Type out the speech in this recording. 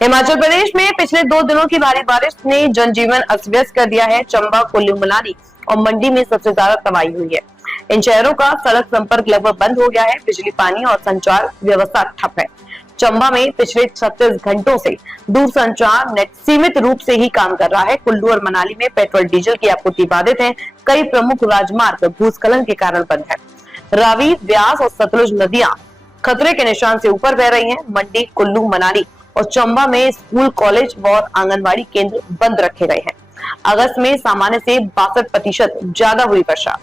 हिमाचल प्रदेश में पिछले 2 दिनों की भारी बारिश ने जनजीवन अस्त व्यस्त कर दिया है। चंबा, कुल्लू, मनाली और मंडी में सबसे ज्यादा तबाही हुई है। इन शहरों का सड़क संपर्क लगभग बंद हो गया है। बिजली, पानी और संचार व्यवस्था ठप है। चंबा में पिछले 36 घंटों से दूरसंचार नेट सीमित रूप से ही काम कर रहा है। कुल्लू और मनाली में पेट्रोल, डीजल की आपूर्ति बाधित है। कई प्रमुख राजमार्ग भूस्खलन के कारण बंद है। रावी, ब्यास और सतलुज नदियां खतरे के निशान से ऊपर बह रही हैं। मंडी, कुल्लू, मनाली और चंबा में स्कूल, कॉलेज और आंगनबाड़ी केंद्र बंद रखे गए हैं। अगस्त में सामान्य से 62% ज्यादा हुई वर्षा।